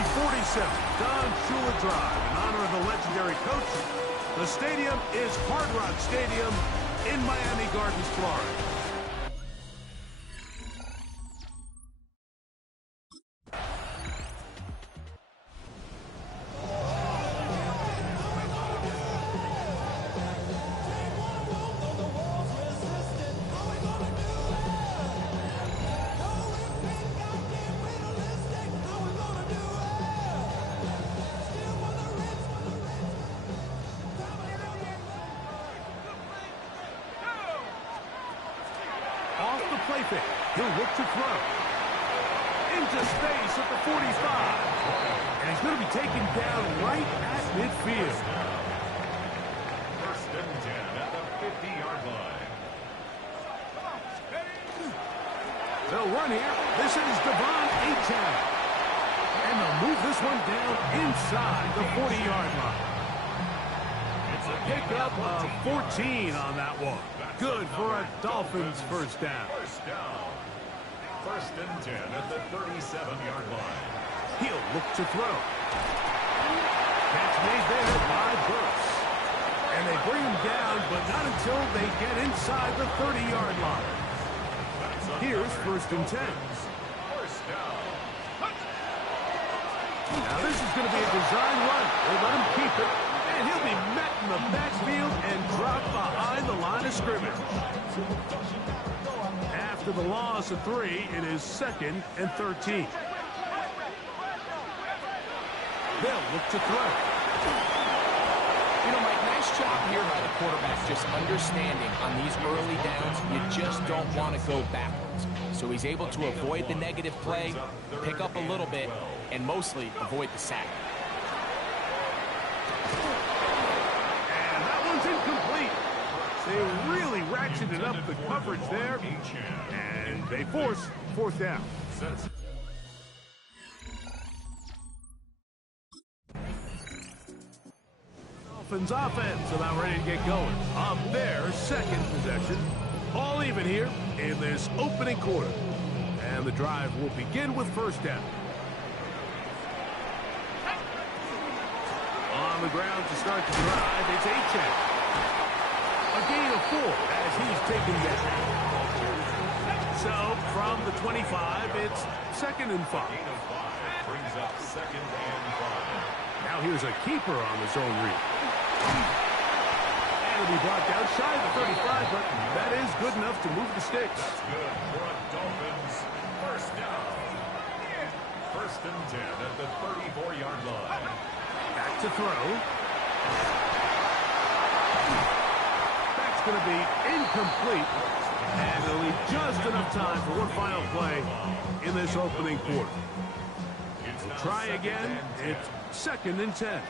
History 47, Don Shula Drive, in honor of the legendary coach. The stadium is Hard Rock Stadium in Miami Gardens, Florida. Play fake. He'll look to throw. Into space at the 45. And he's going to be taken down right at midfield. First and 10 at the 50-yard line. They'll run here. This is Devon Achane. And they'll move this one down inside the 40-yard line. It's a pickup of 14 on that one. Good for a Dolphins first down. First and 10 at the 37-yard line. He'll look to throw. Catch made there by Burks. And they bring him down, but not until they get inside the 30-yard line. Here's first and 10. First down. Now this is going to be a design run. They'll let him keep it. And he'll be met in the backfield and dropped behind the line of scrimmage. After the loss of 3, it is 2nd and 13. They'll look to throw. You know, Mike, nice job here by the quarterback just understanding on these early downs, you just don't want to go backwards. So he's able to avoid the negative play, pick up a little bit, and mostly avoid the sack. Incomplete. They really ratcheted up the coverage there, and they force fourth down. Dolphins offense about ready to get going on their second possession. All even here in this opening quarter. And the drive will begin with first down. On the ground to start the drive, it's Achane. A gain of 4 as he's taken down. So from the 25, it's 2nd and 5. Gain of 5 brings up 2nd and 5. Now here's a keeper on the zone read. And it'll be brought down shy of the 35, but that is good enough to move the sticks. That's good for a Dolphins first down. First and 10 at the 34-yard line. Back to throw. That's going to be incomplete. And it'll leave just enough time for one final play in this opening quarter. We'll try again. It's 2nd and 10.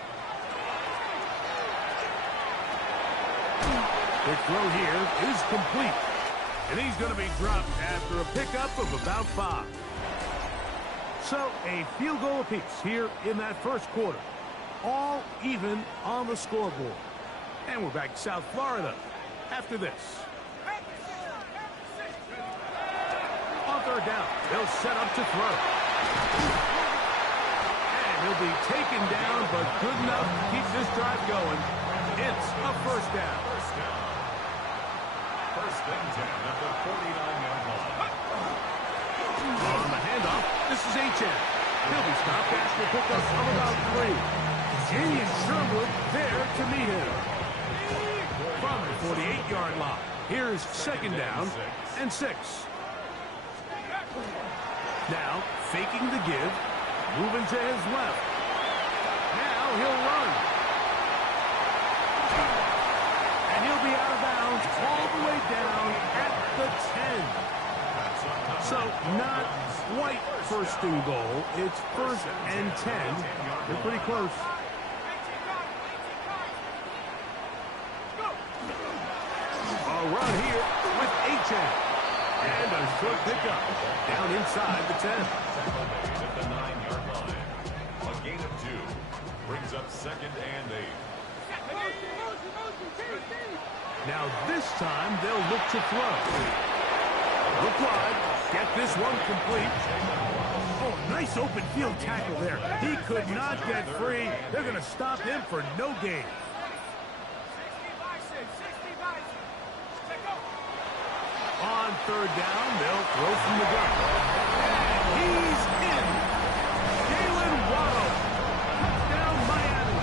The throw here is complete. And he's going to be dropped after a pickup of about 5. So a field goal apiece here in that first quarter. All even on the scoreboard. And we're back to South Florida after this. On third down, they'll set up to throw. And he'll be taken down, but good enough to keep this drive going. It's a first down. First and 10 at the 49-yard line. On the handoff, this is Achane. He'll be stopped after a pickup of about 3. Indian Sherwood there to meet him. From the 48-yard line, here's 2nd down and 6. Now, faking the give, moving to his left. Now he'll run. And he'll be out of bounds all the way down at the 10. So not quite first and goal. It's 1st and 10. They're pretty close. A run here with Achane. And a short pickup down inside the 10. At the 9-yard line. A gain of 2 brings up 2nd and 8. Now this time they'll look to throw. Look wide. get this one complete. Oh, nice open field tackle there. He could not get free. They're going to stop him for no gain. On third down, they'll throw from the gun. And he's in. Jalen Waddle. Touchdown, Miami.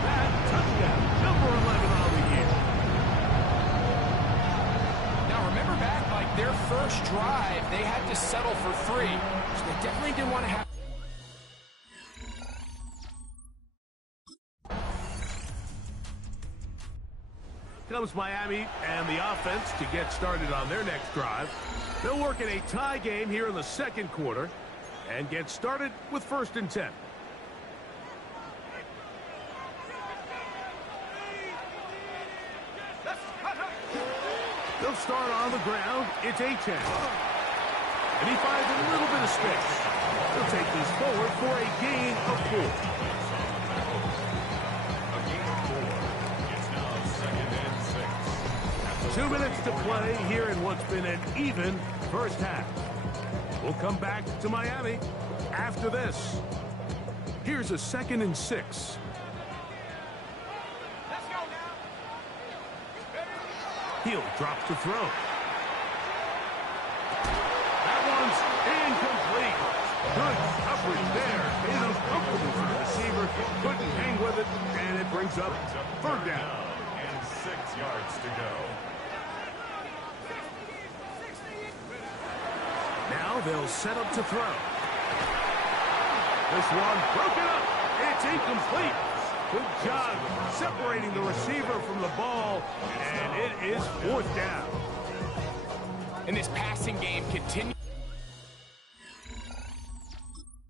That touchdown, number 11 on the year. Now, remember back, like, their first drive, they had to settle for 3. So they definitely didn't want to have... Comes Miami and the offense to get started on their next drive. They'll work in a tie game here in the second quarter and get started with 1st and 10. They'll start on the ground. It's Achane. And he finds a little bit of space. He'll take this forward for a gain of 4. 2 minutes to play here in what's been an even first half. We'll come back to Miami after this. Here's a 2nd and 6. Let's go now. He'll drop to throw. That one's incomplete. Good coverage there. It's uncomfortable for the receiver. Couldn't hang with it, and it brings up 3rd down. And 6 yards to go. Now they'll set up to throw. This one broken up. It's incomplete. Good job separating the receiver from the ball, and it is 4th down. And this passing game continues.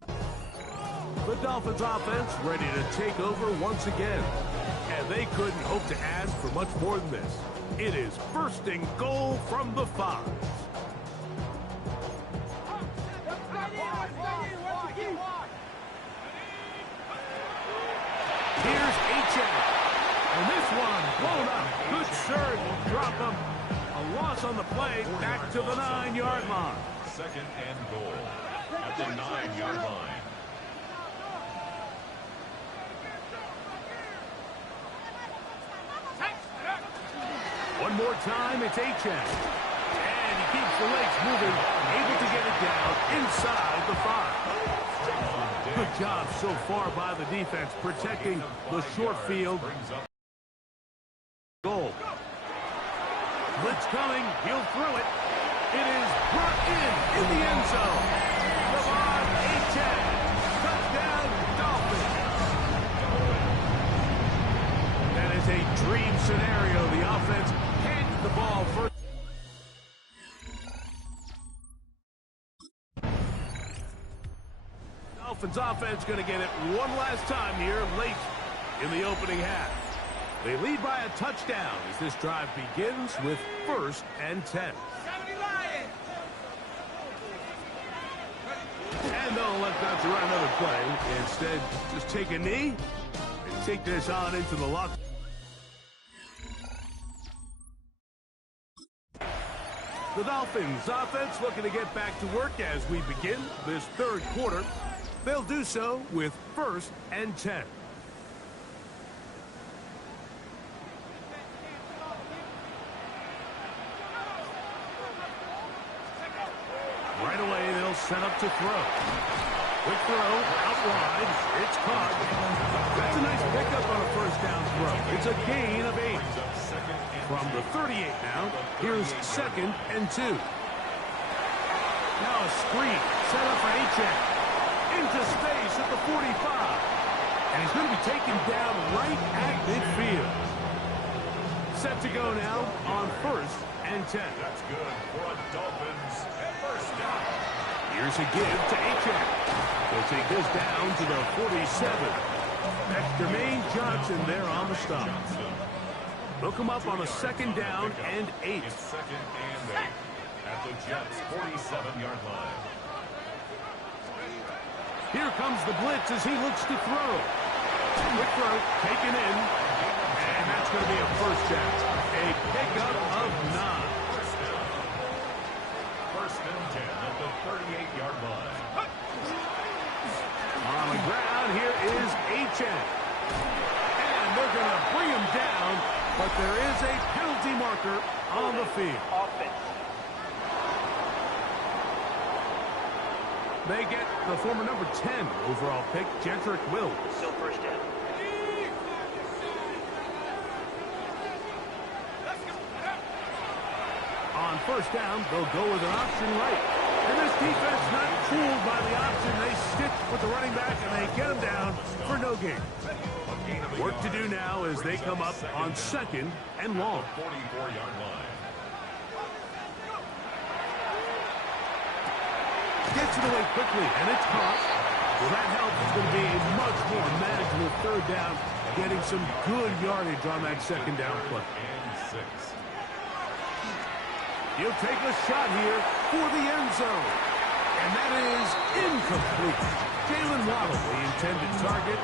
The Dolphins offense ready to take over once again. And they couldn't hope to ask for much more than this. It is 1st and goal from the 5. Here's Achane. And this one blown up. Good surge. Drop him. A loss on the play. Back to the 9-yard line. 2nd and goal at the 9-yard line. One more time, it's Achane. And he keeps the legs moving, able to get it down inside the 5. Good job so far by the defense, protecting the short field. Goal. Blitz coming, he'll throw it. It is brought in the end zone. Lamar Achane. Touchdown, Dolphins. That is a dream scenario. The offense hands the ball first. Dolphins offense going to get it one last time here late in the opening half. They lead by a touchdown as this drive begins with 1st and 10. And they'll elect not to run another play. Instead, just take a knee and take this on into the locker. The Dolphins offense looking to get back to work as we begin this 3rd quarter. They'll do so with 1st and 10. Right away, they'll set up to throw. Quick throw, out wide. It's caught. That's a nice pickup on a 1st down throw. It's a gain of 8. From the 38 now, here's 2nd and 2. Now a screen set up for Achane. Into space at the 45. And he's going to be taken down right at midfield. Set to go now on 1st and 10. That's good for a Dolphins 1st down. Here's a give to Achane. They'll take this down to the 47. That's Jermaine Johnson there on the stop. They'll come up on a 2nd down and 8. It's 2nd and 8 at the Jets' 47-yard line. Here comes the blitz as he looks to throw. Quick throw, taken in. And that's going to be a 1st down. A pickup of 9. 1st and and 10 at the 38-yard line. On the ground, here is Achane. And they're going to bring him down, but there is a penalty marker on the field. They get the former number 10 overall pick, Jedrick Wills. Still first down. On first down, they'll go with an option right. And this defense not fooled by the option. They stick with the running back, and they get him down for no gain. Work to do now as they come up on second and long. 44-yard line. Gets it away quickly, and it's caught. Well, that help is going to be a much more manageable third down, getting some good yardage on that second down play. And 6. He'll take a shot here for the end zone. And that is incomplete. Jalen Waddle, the intended target.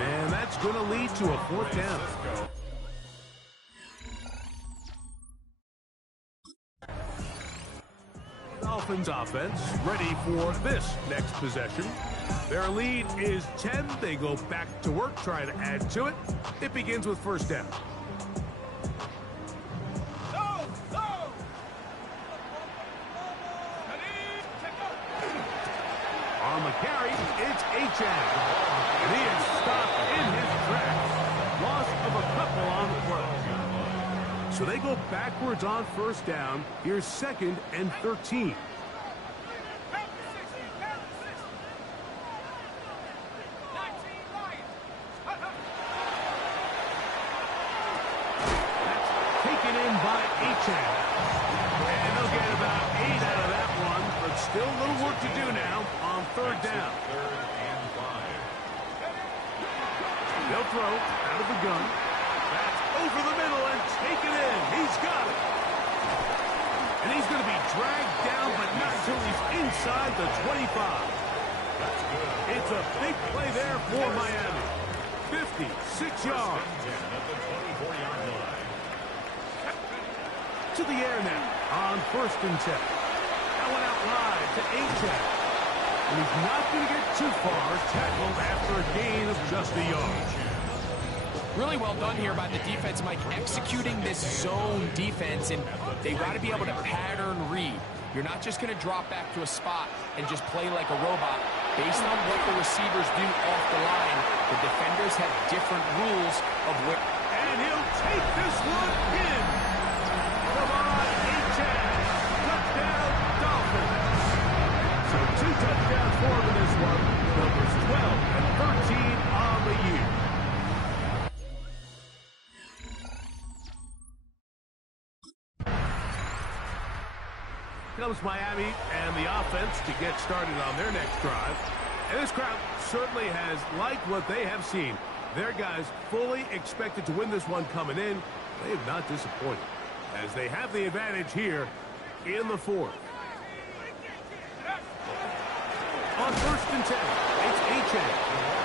And that's going to lead to a fourth down. Dolphins offense ready for this next possession. Their lead is 10. They go back to work, try to add to it. It begins with first down. On the carry, it's Achane. And he is stopped in his tracks. Loss of a couple on the play. So they go backwards on first down. Here's second and 13. That's taken in by Achane. And they'll get about 8 out of that one, but still a little work to do now on third down. Third and 5. They'll throw out of the gun. That's over the middle and taken in. He's got it. And he's going to be dragged down, but not until he's inside the 25. That's good. It's a big play there for Miami. 56 yards. 10 at the 24-yard line. To the air now on first and 10. That went out wide to Achane. And he's not going to get too far. Tackled after a gain of just a yard. Really well done here by the defense, Mike, executing this zone defense, and they got to be able to pattern read. You're not just going to drop back to a spot and just play like a robot. Based on what the receivers do off the line, the defenders have different rules of where. And he'll take this one in. Come on, Achane. Touchdown, Dolphins. So 2 touchdowns for him in this one. Numbers 12 and 13 on the year. Comes Miami and the offense to get started on their next drive. And this crowd certainly has liked what they have seen. Their guys fully expected to win this one coming in. They have not disappointed as they have the advantage here in the fourth. On first and 10, it's Achane.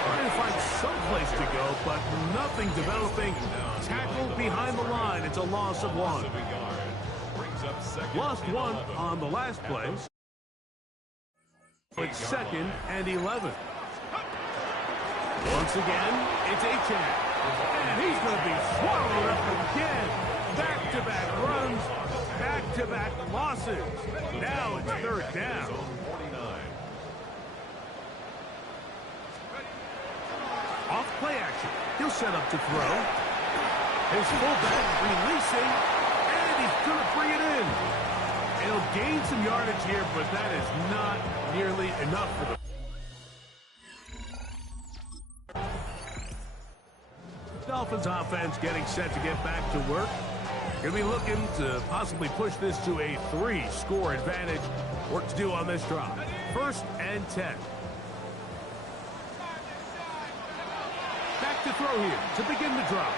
Trying to find some place to go, but nothing developing. Tackled behind the line. It's a loss of 1. Lost 1 on the last play. It's second and 11. Once again, it's Achane. And he's going to be swallowed up again. Back-to-back runs, back-to-back losses. Now it's third down. Off play action. He'll set up to throw. His fullback releasing. He's going to bring it in. He'll gain some yardage here, but that is not nearly enough for the Dolphins offense getting set to get back to work. Going to be looking to possibly push this to a 3-score advantage. Work to do on this drive. First and 10. Back to throw here to begin the drive.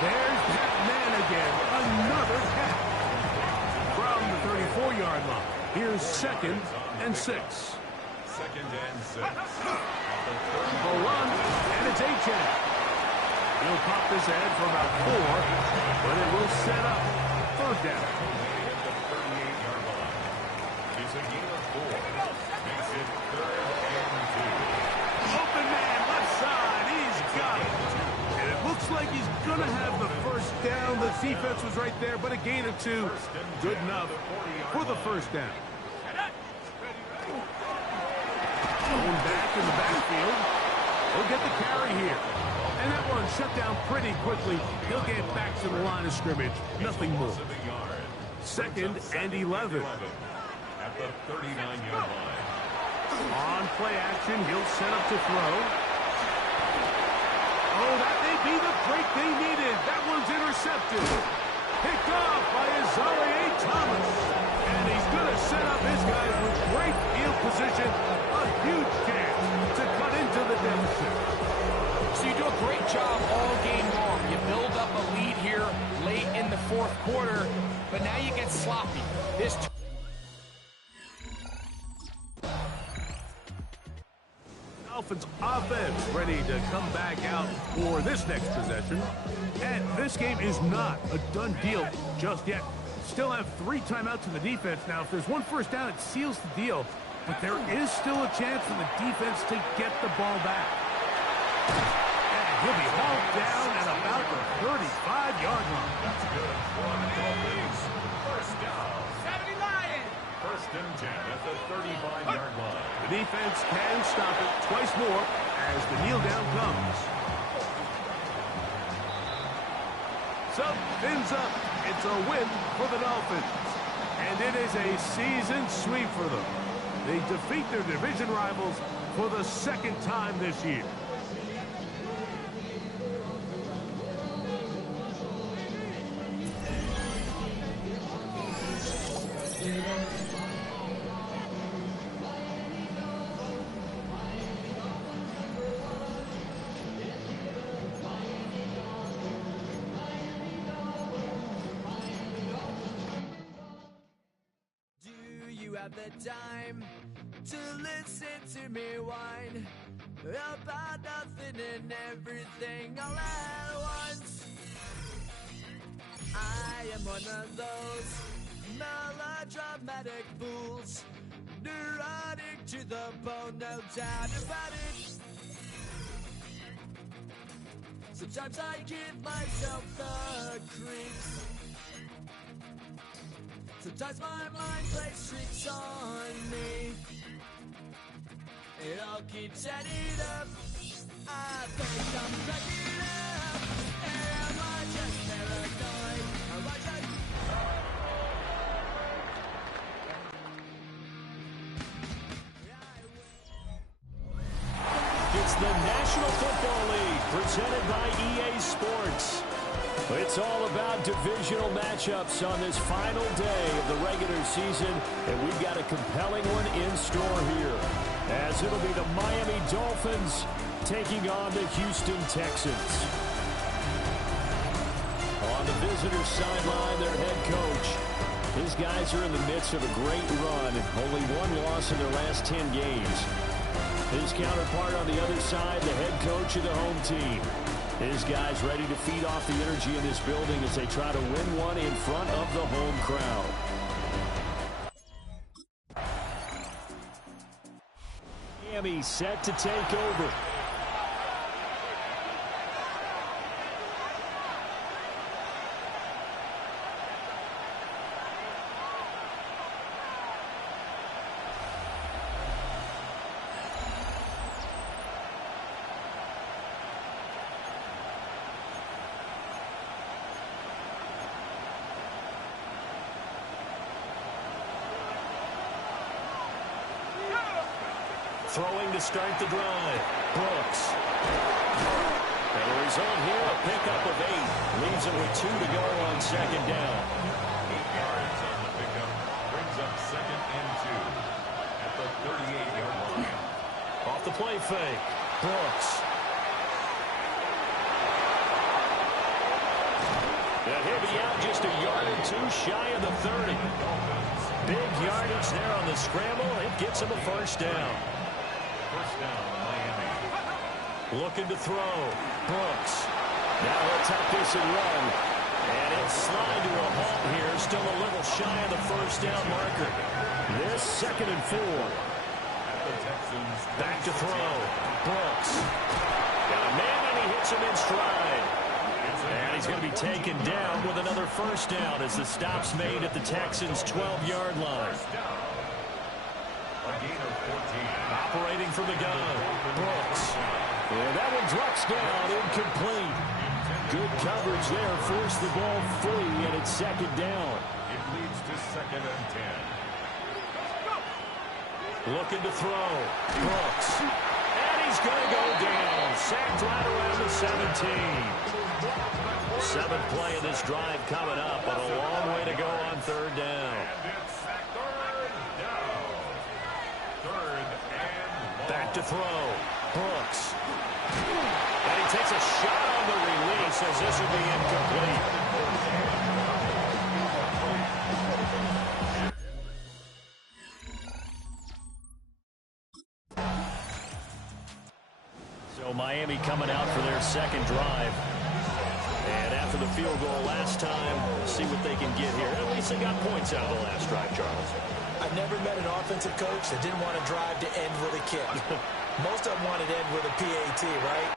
There's that man again. Another catch. From the 34-yard line. Here's second and 6. Second and 6. A run, and it's Achane. He'll pop this ahead for about 4, but it will set up third down. And the defense was right there, but a gain of 2. Good enough for the first down. Going back in the backfield. He'll get the carry here. And that one shut down pretty quickly. He'll get back to the line of scrimmage. Nothing more. 2nd and 11. At the 39-yard line. On play action, he'll set up to throw. Oh, that may be the break they needed. That one's intercepted. Picked off by Isaiah Thomas. And he's going to set up his guys with great field position. A huge chance to cut into the deficit. So you do a great job all game long. You build up a lead here late in the 4th quarter, but now you get sloppy. This Dolphins offense ready to come back out for this next possession. And this game is not a done deal just yet. Still have 3 timeouts in the defense. Now, if there's one first down, it seals the deal. But there is still a chance for the defense to get the ball back. And he'll be hauled down at about the 35-yard line. That's good. Dolphins. First down. 79. First and 10 at the 35-yard line. The defense can stop it twice more as the kneel down comes. So, fins up. It's a win for the Dolphins. And it is a season sweep for them. They defeat their division rivals for the 2nd time this year. Have the time to listen to me whine about nothing and everything all at once. I am one of those melodramatic fools, neurotic to the bone, no doubt about it. Sometimes I give myself the creeps. Sometimes my mind plays tricks on me. It all keeps adding up. I think I'm cracking up. Am I just paranoid? Am I just... It's the National Football League presented by EA Sports. It's all about divisional matchups on this final day of the regular season, and we've got a compelling one in store here, as it'll be the Miami Dolphins taking on the Houston Texans. On the visitor sideline, their head coach. His guys are in the midst of a great run, only 1 loss in their last 10 games. His counterpart on the other side, the head coach of the home team. His guys ready to feed off the energy in this building as they try to win one in front of the home crowd. Miami set to take over. Throwing to start the drive. Brooks. And the result here, a pickup of 8. Leaves it with 2 to go on 2nd down. 8 yards on the pickup. Brings up 2nd and 2 at the 38-yard line. Off the play fake. Brooks. And he'll be out just a yard or 2 shy of the 30. Big yardage there on the scramble. It gets him a first down. First down, Miami. Looking to throw. Brooks. Now he'll tuck this and run. And he'll slide to a halt here. Still a little shy of the first down marker. This 2nd and 4. The Texans Back to throw. Brooks. Got a man and he hits him in stride. It's And he's going to be taken down with another first down as the stop's made at the Texans' 12-yard line. A gain of 14. Operating from the gun, Brooks. And that one drops down, incomplete. Good coverage there, forced the ball free, and it's second down. It leads to 2nd and 10. Looking to throw, Brooks. And he's going to go down, sacked right around the 17. 7th play of this drive coming up, but a long way to go on 3rd down. And it's 3rd down. 3rd and 1. Back to throw, Brooks. And he takes a shot on the release as this will be incomplete. So Miami coming out for their second drive. And after the field goal last time, we'll see what they can get here. At least they got points out of the last drive, Charles. I've never met an offensive coach that didn't want to drive to end with a kick. Most of them wanted to end with a PAT, right?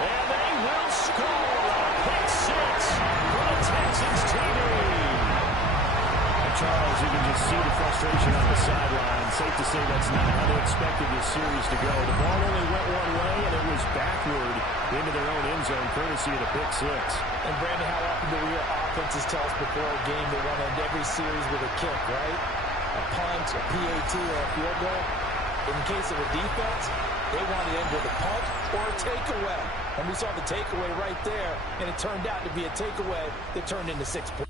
And they will score a pick six for the Texans TV. Charles, you can just see the frustration on the sideline. Safe to say that's not how they expected this series to go. The ball only went one way, and it was backward into their own end zone, courtesy of the pick six. And, Brandon, how often do we hear offenses tell us before a game they want to end every series with a kick, right? A punt, a PAT, or a field goal. In case of a defense, they want to end with a punt or a takeaway. And we saw the takeaway right there, and it turned out to be a takeaway that turned into 6 points.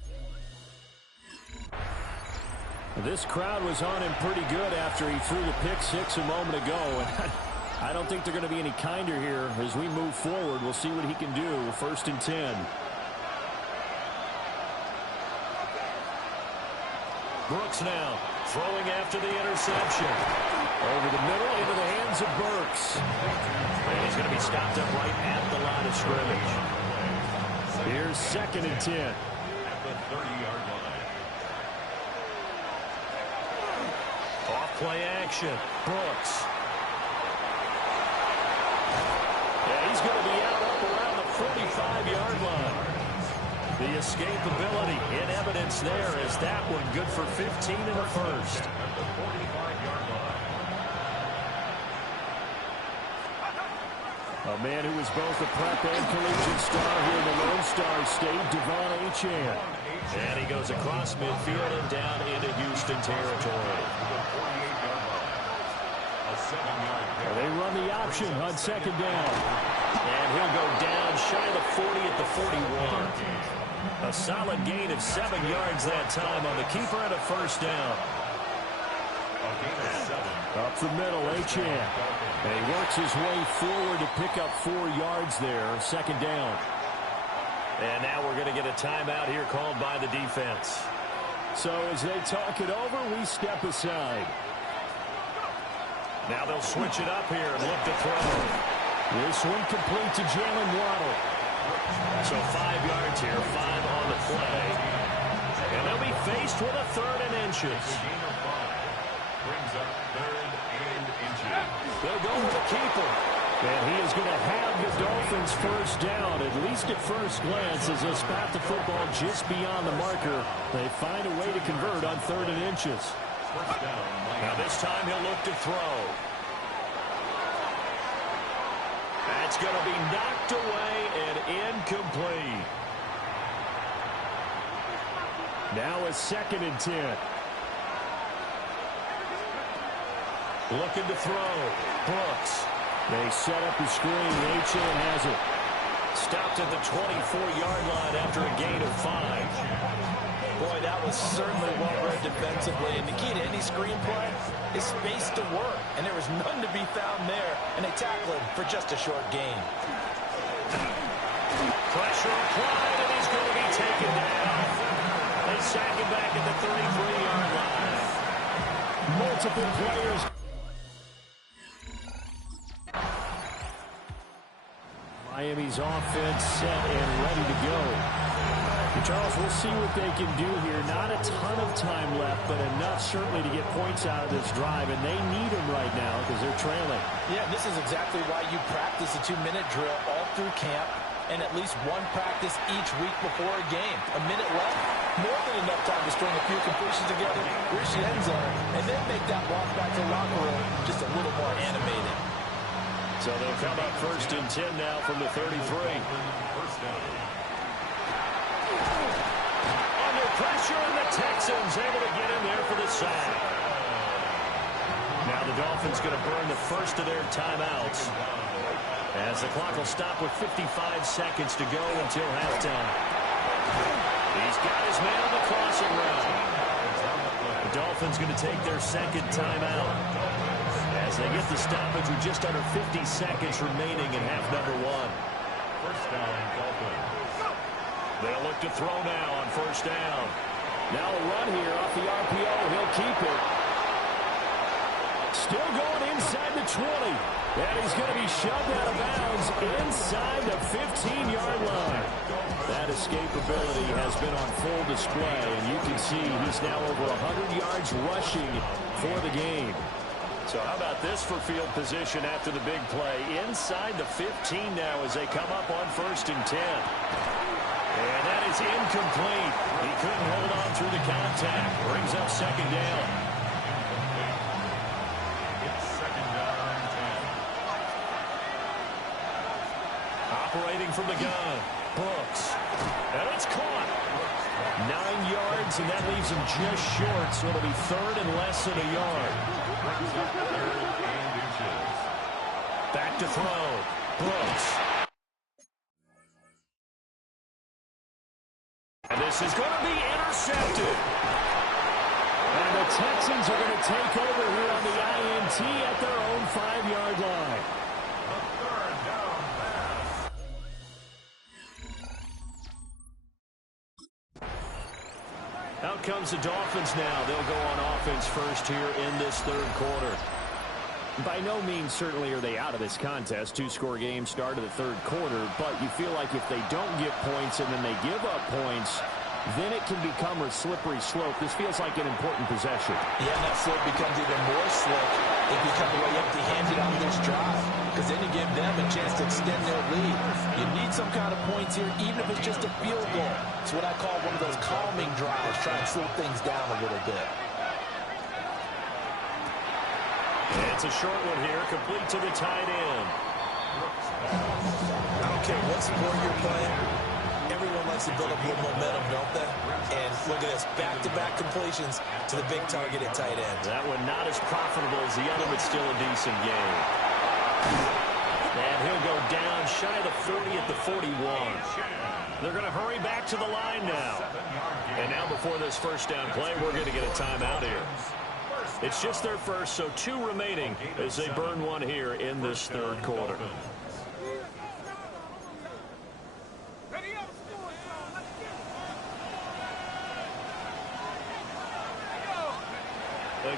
This crowd was on him pretty good after he threw the pick six a moment ago. And I don't think they're going to be any kinder here as we move forward. We'll see what he can do. 1st and 10. Brooks now throwing after the interception. Over the middle into the hands of Burks. And he's going to be stopped up right at the line of scrimmage. Here's 2nd and 10. At the 30-yard line. Off-play action. Brooks. Yeah, he's going to be out up around the 45-yard line. The escapability in evidence there as that one good for 15 in the first. At the 45-yard line. A man who was both a prep and collegiate star here in the Lone Star State, Devon Achane. And he goes across midfield and down into Houston territory. They run the option on 2nd down. And he'll go down shy of the 40 at the 41. A solid gain of 7 yards that time on the keeper and a first down. Up the middle, Achane. And he works his way forward to pick up 4 yards there. 2nd down. And now we're going to get a timeout here called by the defense. So as they talk it over, we step aside. Now they'll switch it up here and look to throw. This one complete to Jalen Waddle. So 5 yards here, 5 on the play. And they'll be faced with a 3rd and inches. Brings up 3rd and inches. They'll go with the keeper. And he is going to have the Dolphins first down, at least at first glance, as they'll spot the football just beyond the marker. They find a way to convert on 3rd and inches. Now this time he'll look to throw. That's going to be knocked away and incomplete. Now a 2nd and 10. Looking to throw. Brooks. They set up the screen. Achane has it. Stopped at the 24-yard line after a gain of 5. Boy, that was certainly well-read defensively. And the key to any screenplay is space to work. And there was none to be found there. And they tackle him for just a short gain. Pressure applied, and he's going to be taken down. They sack him back at the 33-yard line. Multiple players. Miami's offense set and ready to go. Charles, we'll see what they can do here. Not a ton of time left, but enough certainly to get points out of this drive, and they need them right now because they're trailing. Yeah, this is exactly why you practice a 2-minute drill all through camp and at least one practice each week before a game. A minute left, more than enough time to string a few completions together, reach the end zone, and then make that walk back to the locker room just a little more animated. So they'll come up 1st and 10 now from the 33. Under pressure, and the Texans able to get in there for the sack. Now the Dolphins going to burn the first of their timeouts, as the clock will stop with 55 seconds to go until halftime. He's got his man on the crossing route. The Dolphins going to take their second timeout as they get the stoppage with just under 50 seconds remaining in half number 1. First down, Dolphins. They'll look to throw now on 1st down. Now a run here off the RPO. He'll keep it. Still going inside the 20. And he's going to be shoved out of bounds inside the 15-yard line. That escapability has been on full display, and you can see he's now over 100 yards rushing for the game. So how about this for field position after the big play? Inside the 15 now as they come up on 1st and 10. And that is incomplete. He couldn't hold on through the contact. Brings up 2nd down. It's 2nd down and 10. Operating from the gun. Brooks. And it's caught. 9 yards, and that leaves him just short, so it'll be 3rd and less than a yard. Brings up 3rd and inches. Back to throw. Brooks. And this is going to be intercepted. And the Texans are going to take over here on the INT at their own 5-yard line. A 3rd down pass. Out comes the Dolphins now. They'll go on offense first here in this 3rd quarter. By no means certainly are they out of this contest. 2-score game start of the 3rd quarter, but you feel like if they don't get points and then they give up points, then it can become a slippery slope. This feels like an important possession. Yeah, and that slope becomes even more slick if you come away empty-handed on this drive, because then you give them a chance to extend their lead. You need some kind of points here, even if it's just a field goal. It's what I call one of those calming drives, try and slow things down a little bit. It's a short one here, complete to the tight end. I don't care what sport you're playing. Everyone likes to build up a little momentum, don't they? And look at this, back-to-back completions to the big target at tight end. That one not as profitable as the other, but still a decent game. And he'll go down shy of the 40 at the 41. They're going to hurry back to the line now. And now before this 1st down play, we're going to get a timeout here. It's just their first, so 2 remaining as they burn one here in this 3rd quarter.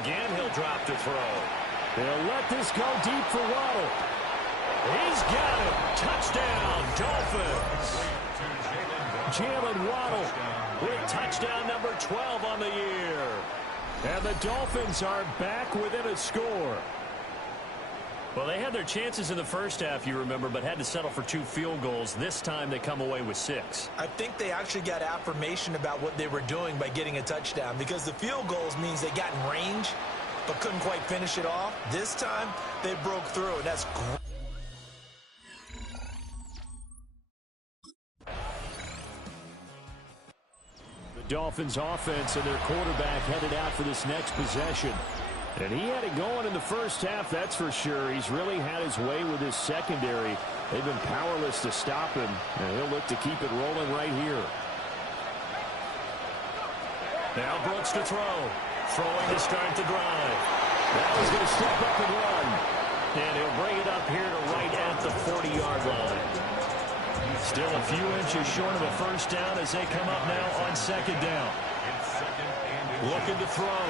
Again, he'll drop to throw. They'll let this go deep for Waddle. He's got it. Touchdown, Dolphins. Jalen Waddle with touchdown number 12 on the year. And the Dolphins are back within a score. Well, they had their chances in the first half, you remember, but had to settle for 2 field goals. This time they come away with 6. I think they actually got affirmation about what they were doing by getting a touchdown, because the field goals means they got in range but couldn't quite finish it off. This time they broke through, and that's great. Dolphins offense and their quarterback headed out for this next possession. And he had it going in the first half, that's for sure. He's really had his way with his secondary. They've been powerless to stop him, and he'll look to keep it rolling right here. Now Brooks to throw. Throwing to start the drive. Now he's going to step up and run. And he'll bring it up here to right at the 40-yard line. Still a few inches short of a 1st down as they come up now on 2nd down. Looking to throw.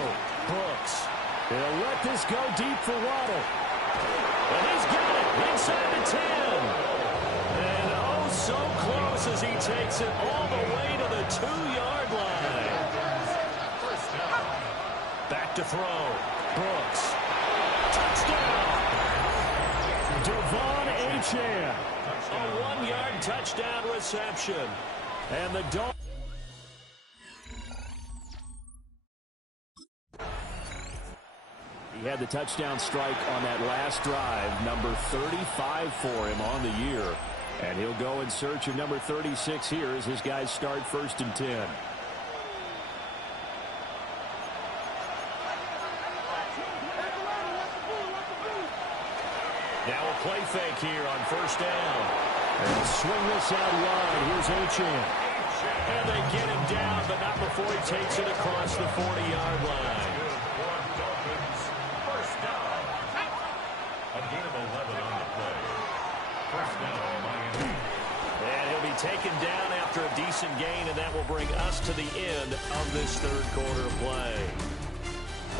Brooks. They'll let this go deep for Waddle. And he's got it inside the 10. And oh, so close as he takes it all the way to the 2-yard line. Back to throw. Brooks. Touchdown. Devon Achane. A 1-yard touchdown reception. And the Dolphins. He had the touchdown strike on that last drive, number 35 for him on the year. And he'll go in search of number 36 here as his guys start 1st and 10. Now a play fake here on 1st down. And swing this out wide. Here's Achane. And they get him down, but not before he takes it across the 40-yard line. A gain of 11 on the play. 1st down, Miami. And he'll be taken down after a decent gain, and that will bring us to the end of this 3rd quarter play.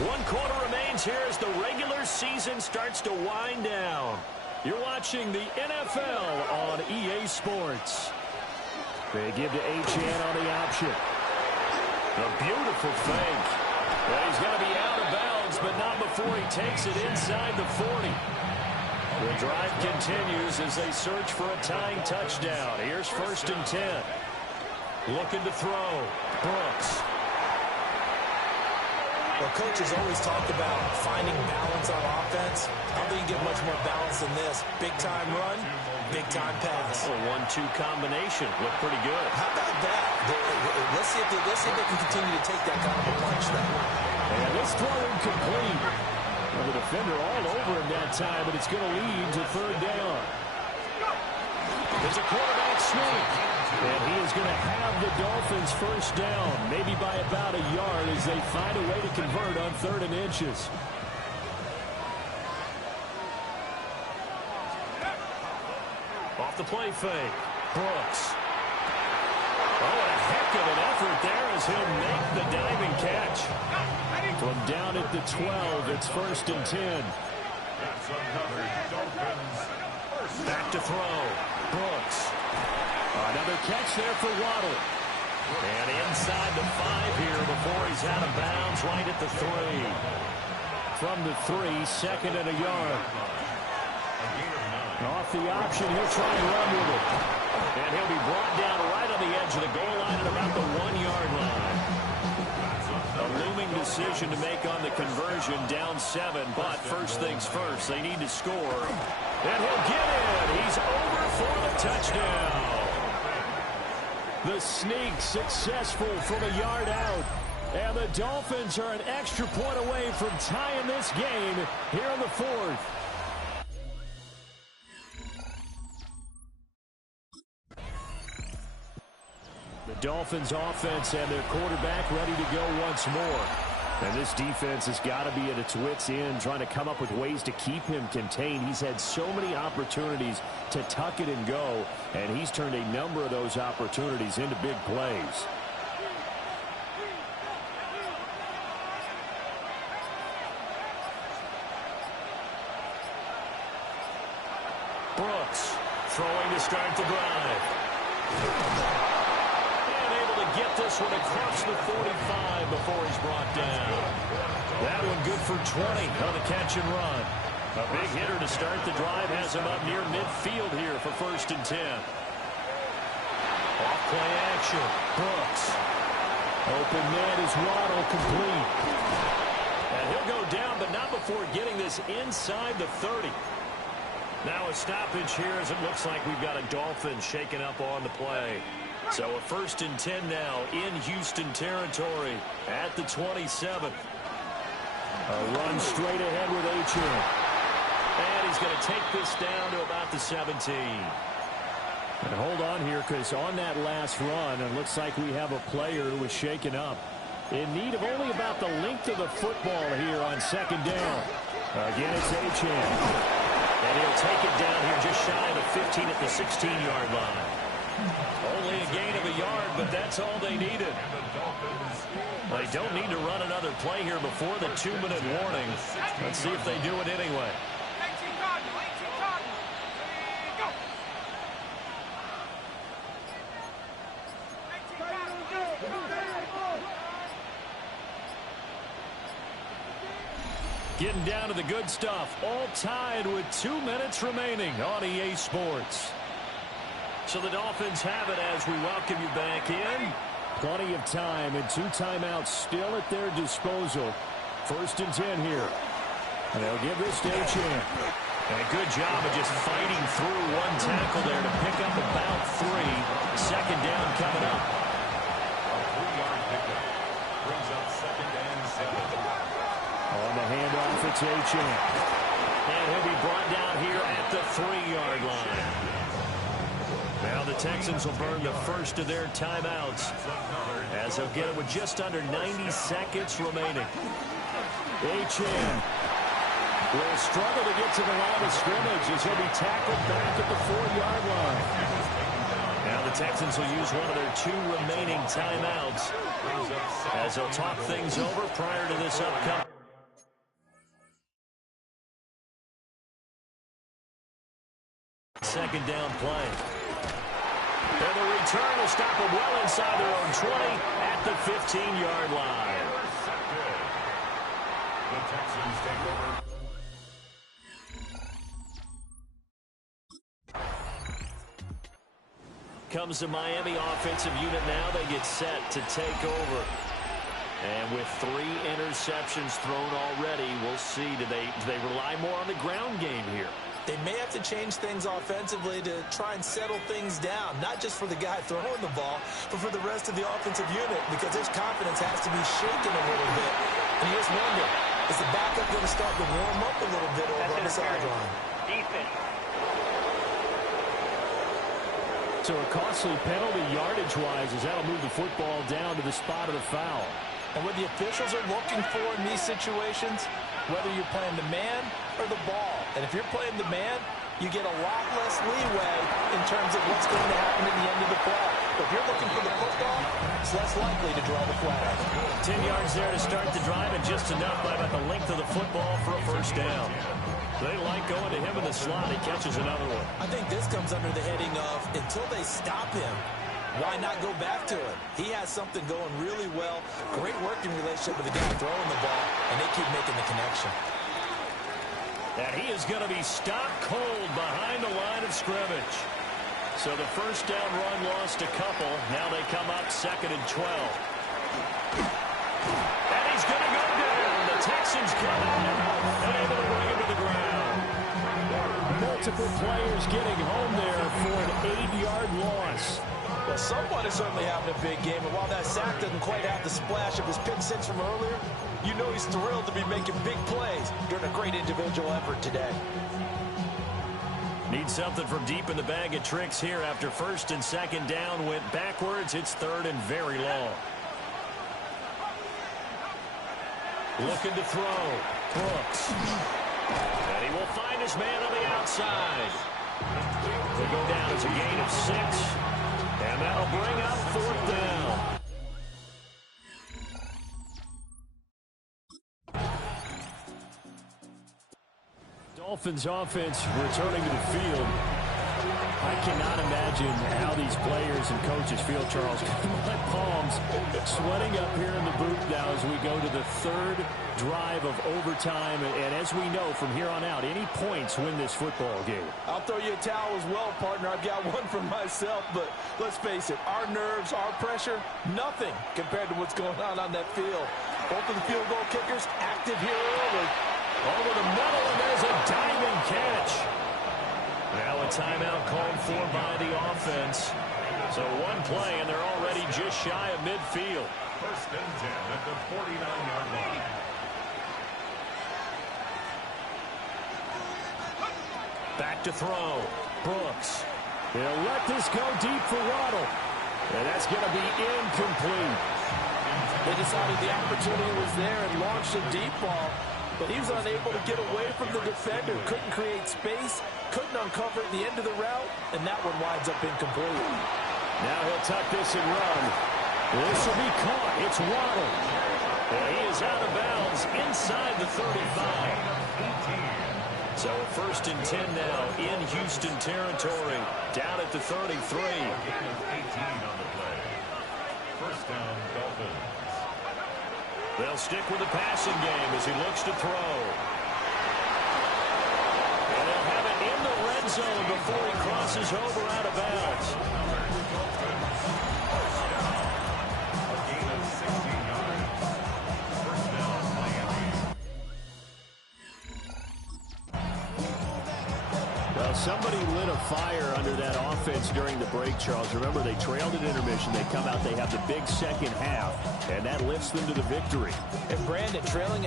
1 quarter remains here as the regular season starts to wind down. You're watching the NFL on EA Sports. They give to Achane on the option. A beautiful fake. Well, he's going to be out of bounds, but not before he takes it inside the 40. The drive continues as they search for a tying touchdown. Here's 1st and 10. Looking to throw. Brooks. Well, coaches always talk about finding balance on offense. I don't think you get much more balance than this. Big-time run, big-time pass. A 1-2 combination. Looked pretty good. How about that? Let's see if they can continue to take that kind of a punch now. And this throw incomplete. Well, the defender all over him that time, but it's going to lead to 3rd down. There's a quarterback sneak. And he is going to have the Dolphins 1st down, maybe by about a yard as they find a way to convert on 3rd and inches. Off the play fake. Brooks. Oh, a heck of an effort there as he'll make the diving catch. From down at the 12, it's 1st and 10. That's another Dolphins. Back to throw. Brooks. Another catch there for Waddle. And inside the 5 here before he's out of bounds right at the 3. From the 3, 2nd and a yard. Off the option, he'll try and run with it. And he'll be brought down right on the edge of the goal line at about the 1-yard line. A looming decision to make on the conversion, down 7, but first things first, they need to score. And he'll get in. He's over for the touchdown. The sneak successful from a yard out. And the Dolphins are an extra point away from tying this game here in the 4th. The Dolphins offense and their quarterback ready to go once more. And this defense has got to be at its wits' end, trying to come up with ways to keep him contained. He's had so many opportunities to tuck it and go, and he's turned a number of those opportunities into big plays. Brooks throwing to start the drive. Get this one across the 45 before he's brought down. That one good for 20 on the catch and run. A big hitter to start the drive has him up near midfield here for 1st and 10. Off play action. Brooks. Open man is Waddle, complete. And he'll go down, but not before getting this inside the 30. Now a stoppage here as it looks like we've got a Dolphin shaken up on the play. So a 1st and 10 now in Houston territory at the 27. A run straight ahead with Achane. And he's going to take this down to about the 17. And hold on here, because on that last run, it looks like we have a player who was shaken up. In need of only about the length of the football here on 2nd down. Again, it's Achane. And he'll take it down here just shy of the 15 at the 16-yard line. Only a gain of a yard, but that's all they needed. They don't need to run another play here before the 2-minute warning. Let's see if they do it anyway. Getting down to the good stuff. All tied with 2 minutes remaining on EA Sports. So the Dolphins have it as we welcome you back in. Plenty of time and 2 timeouts still at their disposal. 1st and 10 here. And they'll give this to Achane. And a good job of just fighting through one tackle there to pick up about 3. 2nd down coming up. A 3-yard pickup brings up 2nd and 7. On the handoff, it's Achane. And he'll be brought down here at the 3-yard line. Now the Texans will burn the first of their timeouts as they'll get it with just under 90 seconds remaining. Achane will struggle to get to the line of scrimmage as he'll be tackled back at the 4-yard line. Now the Texans will use one of their 2 remaining timeouts as they'll talk things over prior to this upcoming. Second down play. And the return will stop them well inside their own 20 at the 15-yard line. The Texans take over. Comes the Miami offensive unit now. They get set to take over. And with 3 interceptions thrown already, we'll see. Do they rely more on the ground game here? They may have to change things offensively to try and settle things down, not just for the guy throwing the ball, but for the rest of the offensive unit, because his confidence has to be shaken a little bit. And you just wonder, is the backup going to start to warm up a little bit over on the sideline? So a costly penalty yardage-wise as that'll move the football down to the spot of the foul. And what the officials are looking for in these situations, whether you're playing the man or the ball. And if you're playing the man, you get a lot less leeway in terms of what's going to happen in the end of the play. But if you're looking for the football, it's less likely to draw the flag. 10 yards there to start the drive, and just enough by about the length of the football for a first down. They like going to him in the slot. He catches another one. I think this comes under the heading of, until they stop him, why not go back to it? He has something going really well. Great working relationship with the guy throwing the ball, and they keep making the connection. And he is going to be stopped cold behind the line of scrimmage. So the first down run lost a couple. Now they come up 2nd and 12. And he's going to go down. The Texans come in and able to bring him to the ground. Multiple players getting home there for an 8-yard loss. Well, someone is certainly having a big game, and while that sack doesn't quite have the splash of his pick six from earlier, you know he's thrilled to be making big plays during a great individual effort today. Need something from deep in the bag of tricks here after 1st and 2nd down went backwards. It's 3rd and very long. Looking to throw. Brooks. And he will find his man on the outside. They go down as a gain of 6. And that'll bring up 4th down. Dolphins offense returning to the field. I cannot imagine how these players and coaches feel, Charles. My palms sweating up here in the booth now as we go to the 3rd drive of overtime. And as we know from here on out, any points win this football game. I'll throw you a towel as well, partner. I've got one for myself, but let's face it, our nerves, our pressure, nothing compared to what's going on that field. Both of the field goal kickers active here early. Over the middle, and there's a diving catch. Now a timeout called for by the offense. So one play, and they're already just shy of midfield. 1st and 10 at the 49-yard line. Back to throw. Brooks. They'll let this go deep for Waddle. And that's going to be incomplete. They decided the opportunity was there and launched a deep ball, but he was unable to get away from the defender. Couldn't create space, couldn't uncover the end of the route, and that one winds up incomplete. Now he'll tuck this and run. This will be caught. It's Waddle. And he is out of bounds inside the 35. So 1st and 10 now in Houston territory. Down at the 33. Gain of 18 on the play. 1st down, Dolphins. They'll stick with the passing game as he looks to throw. And they'll have it in the red zone before he crosses over out of bounds. Somebody lit a fire under that offense during the break, Charles. Remember, they trailed at intermission. They come out, they have the big second half, and that lifts them to the victory. And Brandon trailing